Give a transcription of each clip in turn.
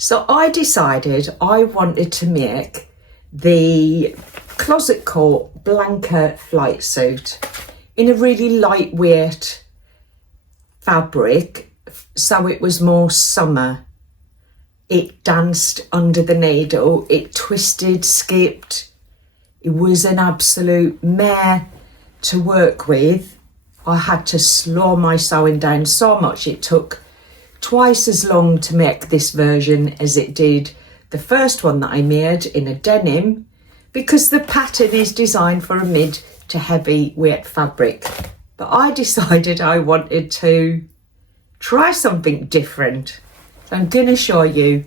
So I decided I wanted to make the closet coat Blanca flight suit in a really lightweight fabric, so it was more summer. It danced under the needle, it twisted, skipped. It was an absolute mare to work with. I had to slow my sewing down so much. It took twice as long to make this version as it did the first one that I made in a denim, because the pattern is designed for a mid to heavy weight fabric. But I decided I wanted to try something different. So I'm going to show you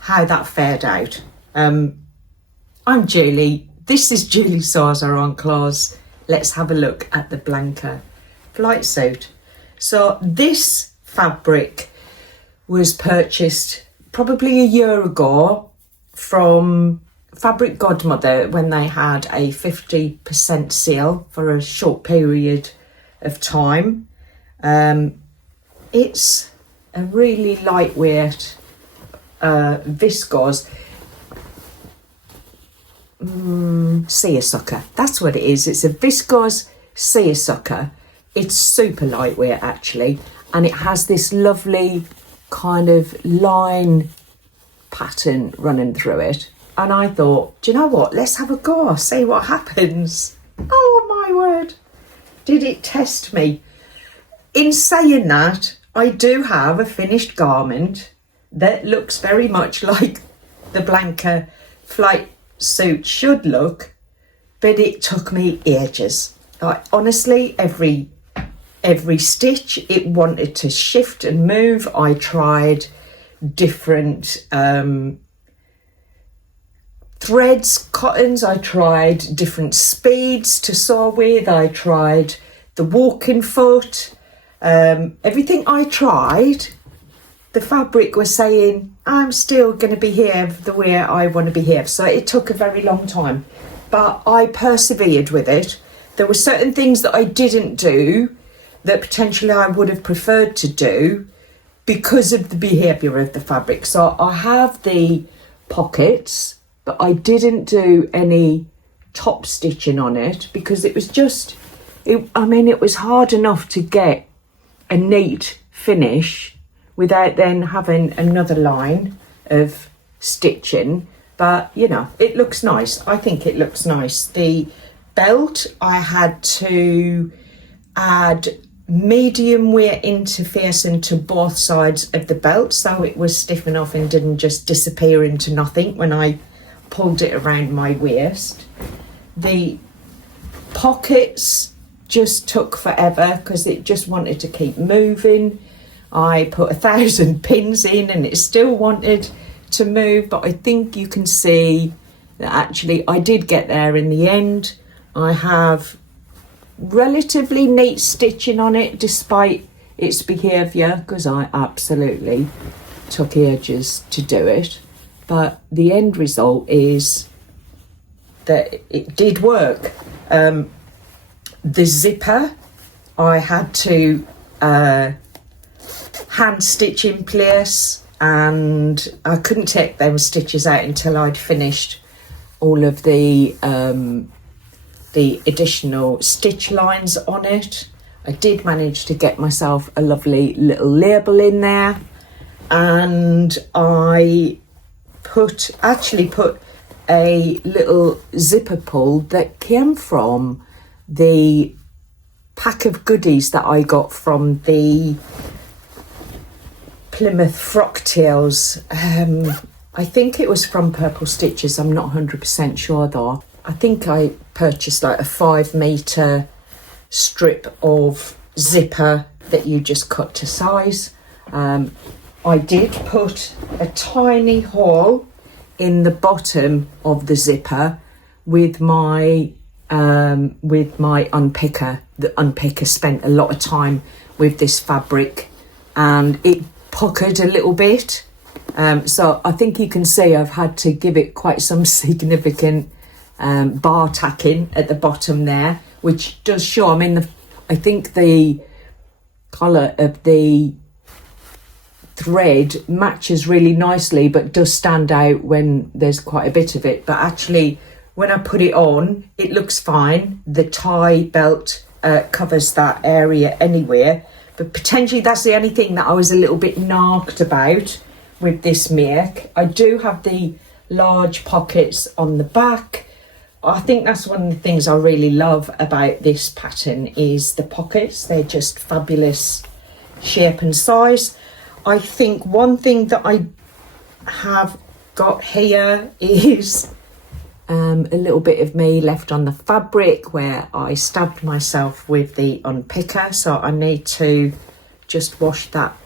how that fared out. I'm Julie. This is Julie Sews Her Own Clothes. Let's have a look at the Blanca flight suit. So this fabric was purchased probably a year ago from Fabric Godmother when they had a 50% sale for a short period of time. It's a really lightweight viscose seersucker. That's what it is. It's a viscose seersucker. It's super lightweight actually, and it has this lovely kind of line pattern running through it. And I thought, do you know what? Let's have a go, see what happens. Oh my word, did it test me. In saying that, I do have a finished garment that looks very much like the Blanca flight suit should look, but it took me ages. Like, honestly, every stitch it wanted to shift and move. I tried different threads, cottons. I tried different speeds to sew with. I tried the walking foot. Everything I tried, the fabric was saying, I'm still going to behave the way I want to behave. So it took a very long time, but I persevered with it. There were certain things that I didn't do that potentially I would have preferred to do because of the behaviour of the fabric. So I have the pockets, but I didn't do any top stitching on it because it was just, it was hard enough to get a neat finish without then having another line of stitching. But you know, it looks nice. I think it looks nice. The belt, I had to add medium weight interfacing to both sides of the belt so it was stiff enough and didn't just disappear into nothing when I pulled it around my waist. The pockets just took forever because it just wanted to keep moving. I put 1,000 pins in and it still wanted to move, but I think you can see that actually I did get there in the end. I have relatively neat stitching on it despite its behaviour, because I absolutely took ages to do it, but the end result is that it did work. The zipper I had to hand stitch in place, and I couldn't take them stitches out until I'd finished all of the additional stitch lines on it. I did manage to get myself a lovely little label in there, and I actually put a little zipper pull that came from the pack of goodies that I got from the Plymouth Frocktails. I think it was from Purple Stitches, I'm not 100% sure though. I think I purchased like a 5 metre strip of zipper that you just cut to size. I did put a tiny hole in the bottom of the zipper with my unpicker. The unpicker spent a lot of time with this fabric and it puckered a little bit. So I think you can see I've had to give it quite some significant bar tacking at the bottom there, which does show. I think the colour of the thread matches really nicely, but does stand out when there's quite a bit of it. But actually, when I put it on, it looks fine. The tie belt covers that area anyway. But potentially that's the only thing that I was a little bit narked about with this make. I do have the large pockets on the back. I think that's one of the things I really love about this pattern is the pockets. They're just fabulous shape and size. I think one thing that I have got here is a little bit of me left on the fabric where I stabbed myself with the unpicker, so I need to just wash that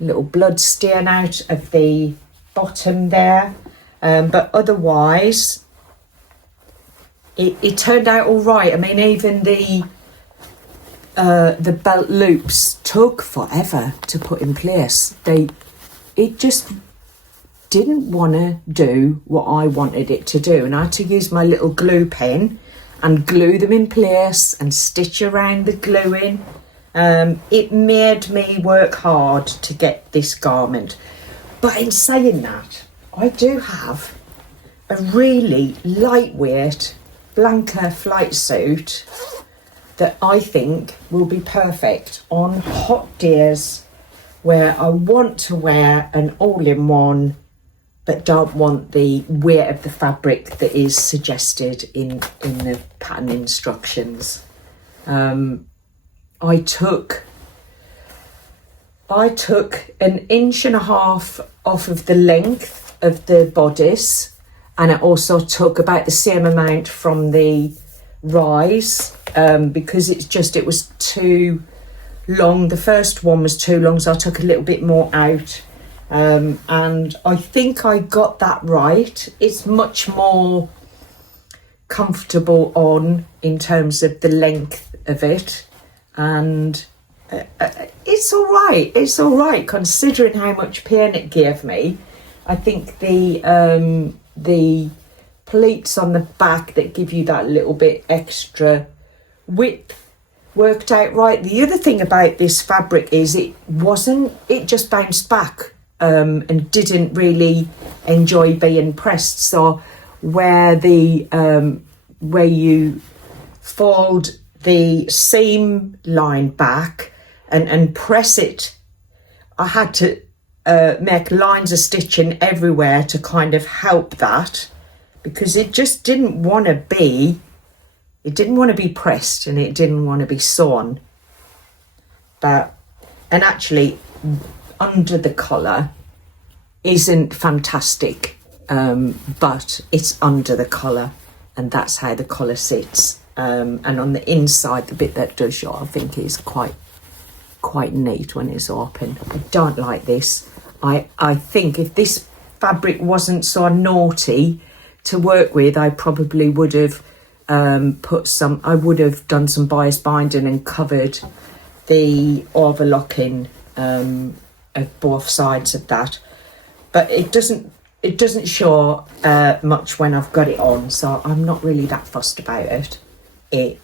little blood stain out of the bottom there, but otherwise it turned out all right. I mean, even the belt loops took forever to put in place. It just didn't want to do what I wanted it to do, and I had to use my little glue pen and glue them in place and stitch around the gluing. It made me work hard to get this garment. But in saying that, I do have a really lightweight Blanca flight suit that I think will be perfect on hot days where I want to wear an all-in-one but don't want the weight of the fabric that is suggested in the pattern instructions. I took 1.5 inches off of the length of the bodice, and I also took about the same amount from the rise because it was too long. The first one was too long, so I took a little bit more out. And I think I got that right. It's much more comfortable on in terms of the length of it, and it's all right considering how much pain it gave me. I think the pleats on the back that give you that little bit extra width worked out right. The other thing about this fabric is it just bounced back and didn't really enjoy being pressed. So where you fold the seam line back and press it, I had to make lines of stitching everywhere to kind of help that, because it just didn't want to be pressed and it didn't want to be sewn. And actually under the collar isn't fantastic, but it's under the collar, and that's how the collar sits. And on the inside, the bit that does show, I think, is quite neat when it's open. I don't like this. I think if this fabric wasn't so naughty to work with, I probably would have done some bias binding and covered the overlocking of both sides of that. But it doesn't show much when I've got it on, so I'm not really that fussed about it. It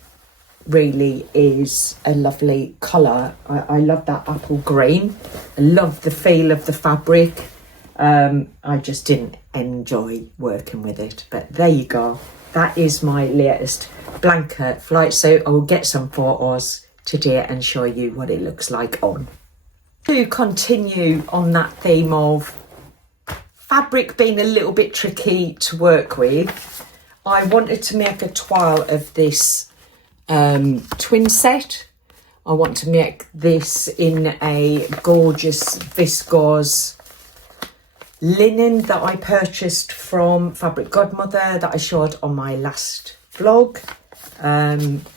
really is a lovely colour. I love that apple green. I love the feel of the fabric. I just didn't enjoy working with it, but there you go. That is my latest Blanca flight suit. I will get some photos today and show you what it looks like on. To continue on that theme of fabric being a little bit tricky to work with, I wanted to make a toile of this twin set. I want to make this in a gorgeous viscose linen that I purchased from Fabric Godmother that I showed on my last vlog,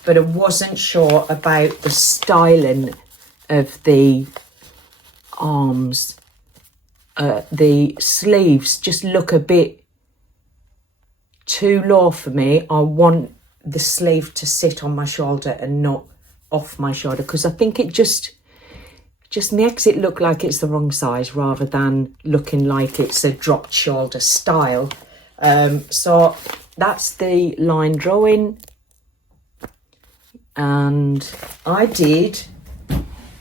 but I wasn't sure about the styling of the arms. The sleeves just look a bit too low for me. I want the sleeve to sit on my shoulder and not off my shoulder, because I think it just makes it look like it's the wrong size rather than looking like it's a dropped shoulder style. So that's the line drawing, and I did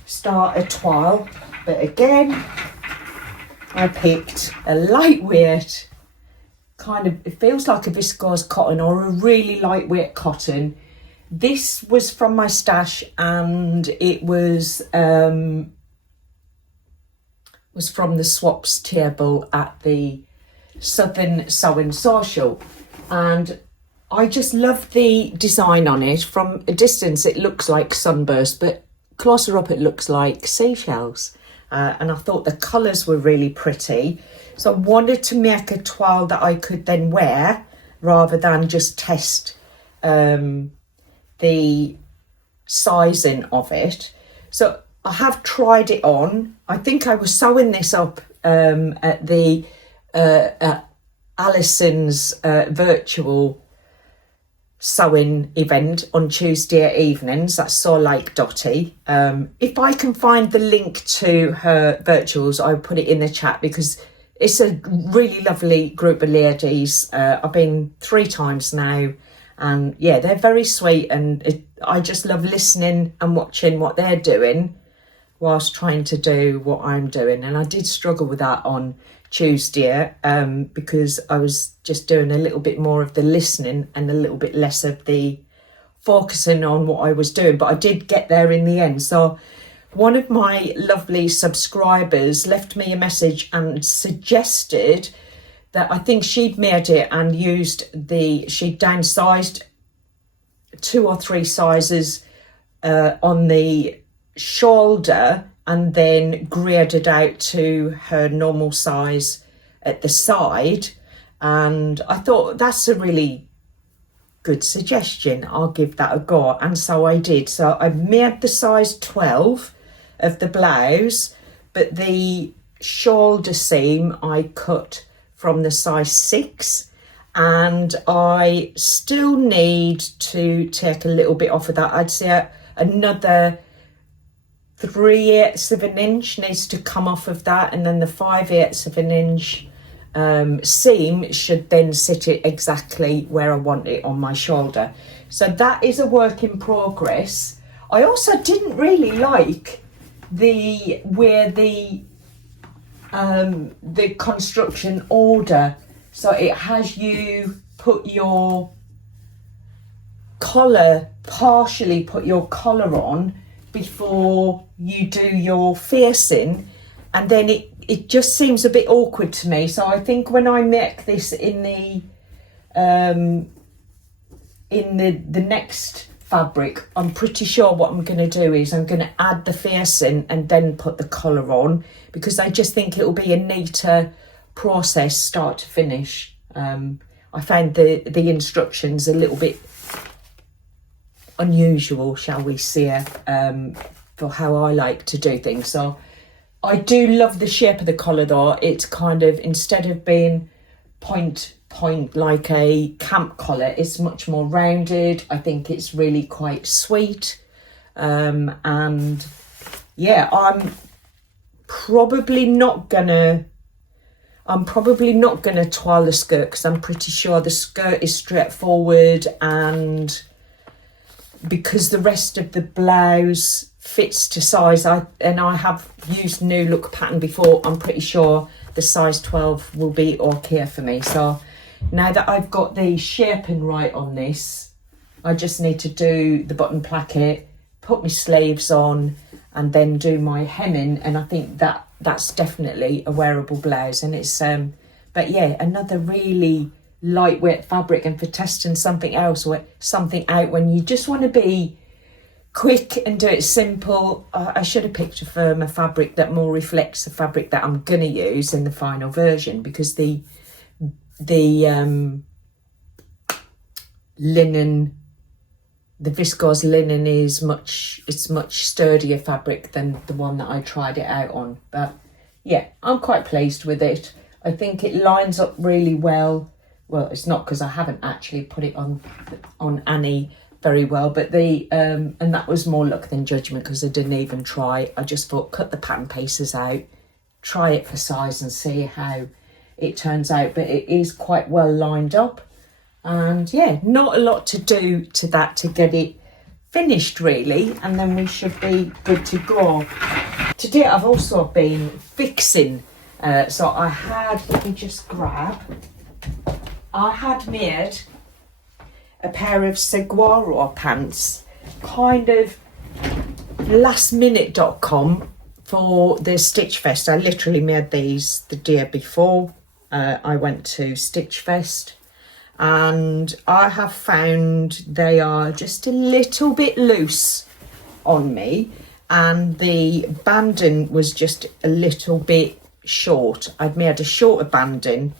start a toile, but again I picked a lightweight kind of, it feels like a viscose cotton or a really lightweight cotton. This was from my stash, and it was from the swaps table at the Southern Sewing Social, and I just love the design on it. From a distance it looks like sunburst, but closer up it looks like seashells, and I thought the colours were really pretty, so I wanted to make a toile that I could then wear rather than just test the sizing of it. So I have tried it on. I think I was sewing this up at the at Alison's virtual sewing event on Tuesday evenings. That's So Like Dotty. If I can find the link to her virtuals, I'll put it in the chat, because it's a really lovely group of ladies. I've been 3 times now, and yeah, they're very sweet, and I just love listening and watching what they're doing whilst trying to do what I'm doing. And I did struggle with that on Tuesday because I was just doing a little bit more of the listening and a little bit less of the focusing on what I was doing, but I did get there in the end. So one of my lovely subscribers left me a message and suggested that I think she'd made it and she'd downsized 2 or 3 sizes on the shoulder and then graded out to her normal size at the side. And I thought, that's a really good suggestion. I'll give that a go. And so I did. So I made the size 12 of the blouse, but the shoulder seam I cut from the size 6, and I still need to take a little bit off of that. I'd say another 3/8 of an inch needs to come off of that, and then the 5/8 of an inch seam should then sit it exactly where I want it on my shoulder. So that is a work in progress. I also didn't really like where the construction order, so it has you put your collar, partially put your collar on before you do your facing, and then it just seems a bit awkward to me. So I think when I make this in the next fabric, I'm pretty sure what I'm going to do is I'm going to add the facing and then put the collar on, because I just think it'll be a neater process start to finish. I found the instructions a little bit unusual, shall we say, for how I like to do things. So I do love the shape of the collar though. It's kind of, instead of being point like a camp collar, it's much more rounded. I think it's really quite sweet. And yeah, I'm probably not gonna toile the skirt, because I'm pretty sure the skirt is straightforward, and because the rest of the blouse fits to size, I have used New Look pattern before, I'm pretty sure the size 12 will be okay for me. So now that I've got the shaping right on this, I just need to do the button placket, put my sleeves on, and then do my hemming, and I think that's definitely a wearable blouse. And it's but yeah, another really lightweight fabric, and for testing something else or something out when you just want to be quick and do it simple. I should have picked a firmer fabric that more reflects the fabric that I'm gonna use in the final version, because the linen, the viscose linen is much sturdier fabric than the one that I tried it out on. But yeah, I'm quite pleased with it. I think it lines up really well. Well, it's not, because I haven't actually put it on Annie very well, but and that was more luck than judgment, because I didn't even try. I just thought, cut the pattern pieces out, try it for size and see how it turns out. But it is quite well lined up, and yeah, not a lot to do to that to get it finished really, and then we should be good to go. Today I've also been fixing So I had, let me just grab, I had made a pair of saguaro pants, kind of lastminute.com for the Stitch Fest. I literally made these the day before I went to Stitch Fest, and I have found they are just a little bit loose on me, and the banding was just a little bit short. I'd made a shorter banding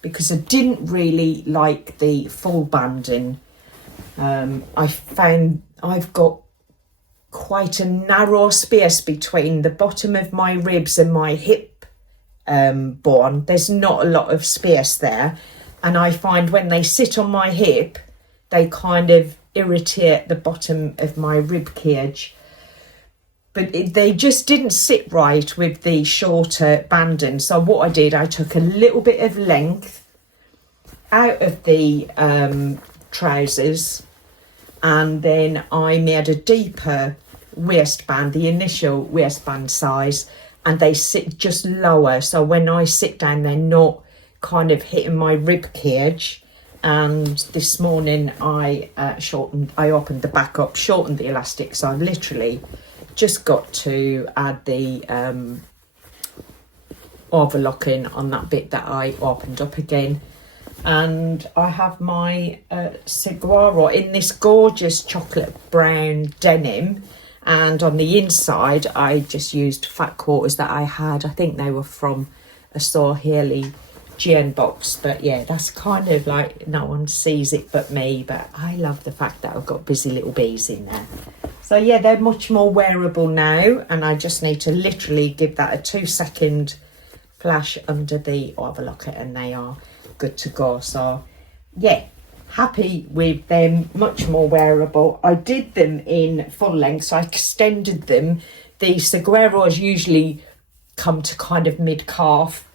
because I didn't really like the full banding. I found I've got quite a narrow space between the bottom of my ribs and my hip bone. There's not a lot of space there, and I find when they sit on my hip they kind of irritate the bottom of my rib cage, but they just didn't sit right with the shorter banding. So what I did, I took a little bit of length out of the trousers, and then I made a deeper waistband, the initial waistband size, and they sit just lower, so when I sit down they're not kind of hitting my rib cage. And this morning I opened the back up, shortened the elastic, so I literally just got to add the overlocking on that bit that I opened up again. And I have my saguaro in this gorgeous chocolate brown denim, and on the inside I just used fat quarters that I had. I think they were from a Saw Haley Jane box, but yeah, that's kind of like no one sees it but me, but I love the fact that I've got busy little bees in there. So yeah, they're much more wearable now, and I just need to literally give that a 2-second flash under the overlocker and they are good to go. So yeah, happy with them, much more wearable. I did them in full length, so I extended them. The saguaros usually come to kind of mid-calf.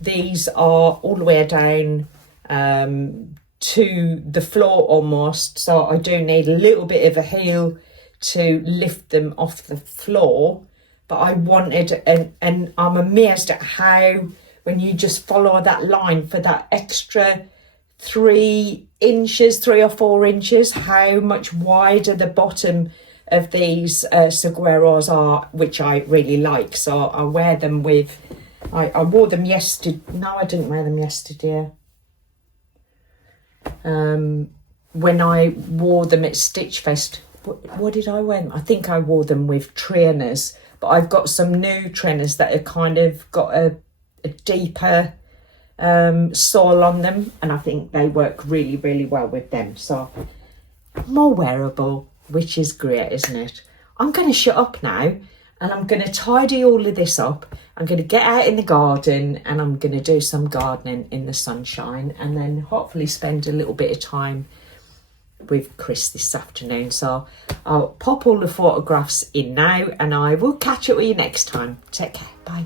These are all the way down to the floor almost, so I do need a little bit of a heel to lift them off the floor. But I wanted, and I'm amazed at how, when you just follow that line for that extra 3 or 4 inches, how much wider the bottom of these saguaros are, which I really like. So I wear them with, I wore them yesterday. No, I didn't wear them yesterday. When I wore them at Stitch Fest, what did I wear them? I think I wore them with trainers, but I've got some new trainers that are kind of got a deeper sole on them, and I think they work really, really well with them. So more wearable, which is great, isn't it? I'm going to shut up now, and I'm going to tidy all of this up. I'm going to get out in the garden, and I'm going to do some gardening in the sunshine, and then hopefully spend a little bit of time with Chris this afternoon. So I'll pop all the photographs in now, and I will catch up with you next time. Take care. Bye.